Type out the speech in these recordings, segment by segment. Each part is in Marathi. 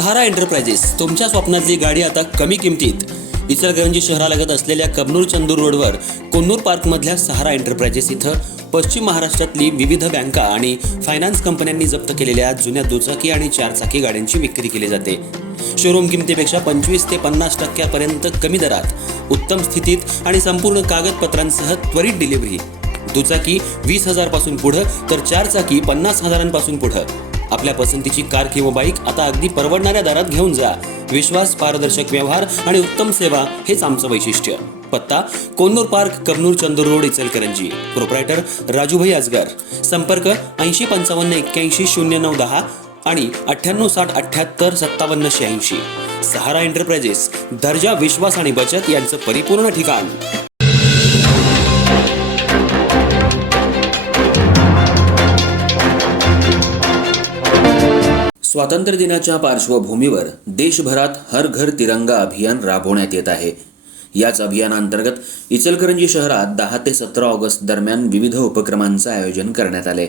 सहारा एंटरप्राइजेस तुमच्या स्वप्नातली गाडी आता कमी किमतीत. इचलकरंजी शहरालगत असलेल्या कबनूर चंदूर रोडवर कोन्नूर पार्कमधल्या सहारा एंटरप्राइजेस इथं पश्चिम महाराष्ट्रातली विविध बँका आणि फायनान्स कंपन्यांनी जप्त केलेल्या जुन्या दुचाकी आणि चारचाकी गाड्यांची विक्री केली जाते. शोरूम किमतीपेक्षा 25 ते 50% कमी दरात, उत्तम स्थितीत आणि संपूर्ण कागदपत्रांसह त्वरित डिलिव्हरी. दुचाकी 20,000 पासून पुढे तर चारचाकी 50,000 पुढे. आपल्या पसंतीची कार किंवा बाईक आता अगदी परवडणाऱ्या दरात घेऊन जा. विश्वास, पारदर्शक व्यवहार आणि उत्तम सेवा हेच आमचं वैशिष्ट्य. पत्ता Konnur park, Kabnur Chandur road, Ichalkaranji. Proprietor Rajubhai Ajgar. संपर्क 8055810910 आणि 9860785786. सहारा एंटरप्राइजेस, दर्जा, विश्वास आणि बचत यांचं परिपूर्ण ठिकाण. स्वातंत्र्य दिनाच्या पार्श्वभूमीवर देशभरात हर घर तिरंगा अभियान राबवण्यात येत आहे. याच अभियानांतर्गत इचलकरंजी शहरात 10 ते 17 ऑगस्ट दरम्यान विविध उपक्रमांचं आयोजन करण्यात आले.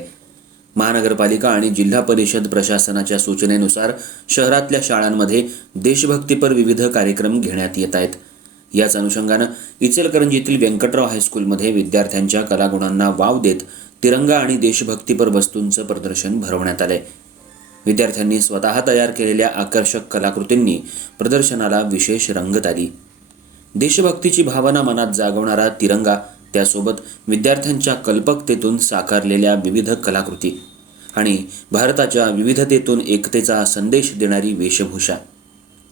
महानगरपालिका आणि जिल्हा परिषद प्रशासनाच्या सूचनेनुसार शहरातल्या शाळांमध्ये देशभक्तीपर विविध कार्यक्रम घेण्यात येत आहेत. याच अनुषंगानं इचलकरंजीतील व्यंकटराव हायस्कूलमध्ये विद्यार्थ्यांच्या कलागुणांना वाव देत तिरंगा आणि देशभक्तीपर वस्तूंचं प्रदर्शन भरवण्यात आलंय. विद्यार्थ्यांनी स्वतः तयार केलेल्या आकर्षक कलाकृतींनी प्रदर्शनाला विशेष रंगत आली. देशभक्तीची भावना मनात जागवणारा तिरंगा, त्यासोबत विद्यार्थ्यांच्या कल्पकतेतून साकारलेल्या विविध कलाकृती आणि भारताच्या विविधतेतून एकतेचा संदेश देणारी वेशभूषा,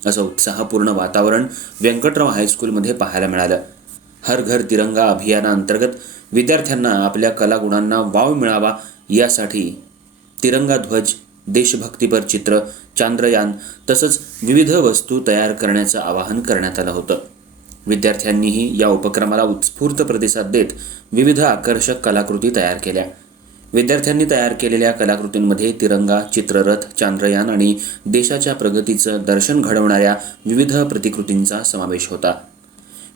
असं उत्साहपूर्ण वातावरण व्यंकटराव हायस्कूलमध्ये पाहायला मिळालं. हर घर तिरंगा अभियानाअंतर्गत विद्यार्थ्यांना आपल्या कलागुणांना वाव मिळावा यासाठी तिरंगा ध्वज, देशभक्तीपर चित्र, चांद्रयान तसंच विविध वस्तू तयार करण्याचं आवाहन करण्यात आलं होतं. विद्यार्थ्यांनीही या उपक्रमाला उत्स्फूर्त प्रतिसाद देत विविध आकर्षक कलाकृती तयार केल्या. विद्यार्थ्यांनी तयार केलेल्या कलाकृतींमध्ये तिरंगा, चित्ररथ, चांद्रयान आणि देशाच्या प्रगतीचं दर्शन घडवणाऱ्या विविध प्रतिकृतींचा समावेश होता.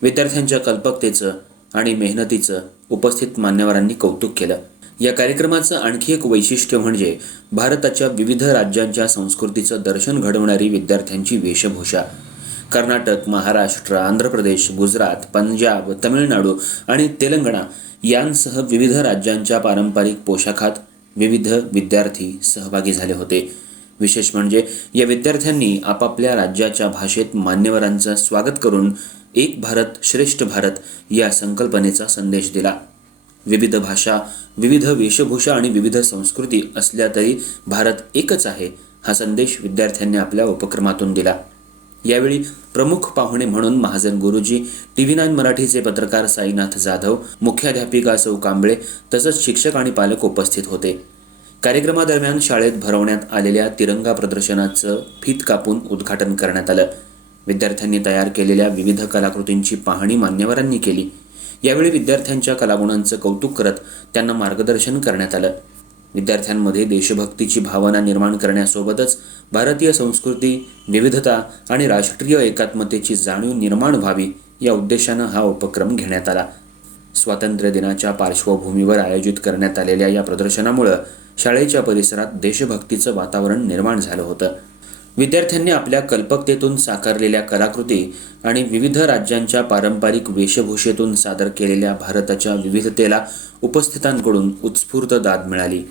विद्यार्थ्यांच्या कल्पकतेचं आणि मेहनतीचं उपस्थित मान्यवरांनी कौतुक केलं. या कार्यक्रमाचं आणखी एक वैशिष्ट्य म्हणजे भारताच्या विविध राज्यांच्या संस्कृतीचं दर्शन घडवणारी विद्यार्थ्यांची वेशभूषा. कर्नाटक, महाराष्ट्र, आंध्र प्रदेश, गुजरात, पंजाब, तमिळनाडू आणि तेलंगणा यांसह विविध राज्यांच्या पारंपरिक पोशाखात विविध विद्यार्थी सहभागी झाले होते. विशेष म्हणजे या विद्यार्थ्यांनी आपापल्या राज्याच्या भाषेत मान्यवरांचं स्वागत करून एक भारत श्रेष्ठ भारत या संकल्पनेचा संदेश दिला. विविध भाषा, विविध वेशभूषा आणि विविध संस्कृती असल्या तरी भारत एकच आहे, हा संदेश विद्यार्थ्यांनी आपल्या उपक्रमातून दिला. यावेळी प्रमुख पाहुणे म्हणून महाजन गुरुजी, TV9 मराठीचे पत्रकार साईनाथ जाधव, मुख्याध्यापिका सौ कांबळे तसंच शिक्षक आणि पालक उपस्थित होते. कार्यक्रमादरम्यान शाळेत भरवण्यात आलेल्या तिरंगा प्रदर्शनाचं फीत कापून उद्घाटन करण्यात आलं. विद्यार्थ्यांनी तयार केलेल्या विविध कलाकृतींची पाहणी मान्यवरांनी केली. यावेळी विद्यार्थ्यांच्या कलागुणांचं कौतुक करत त्यांना मार्गदर्शन करण्यात आलं. विद्यार्थ्यांमध्ये देशभक्तीची भावना निर्माण करण्यासोबतच भारतीय संस्कृती, विविधता आणि राष्ट्रीय एकात्मतेची जाणीव निर्माण व्हावी या उद्देशानं हा उपक्रम घेण्यात आला. स्वातंत्र्य दिनाच्या पार्श्वभूमीवर आयोजित करण्यात आलेल्या या प्रदर्शनामुळं शाळेच्या परिसरात देशभक्तीचं वातावरण निर्माण झालं होतं. विद्यार्थ्यांनी आपल्या कल्पकतेतून साकारलेल्या कलाकृती आणि विविध राज्यांच्या पारंपरिक वेशभूषेतून सादर केलेल्या भारताच्या विविधतेला उपस्थितांकडून उत्स्फूर्त दाद मिळाली.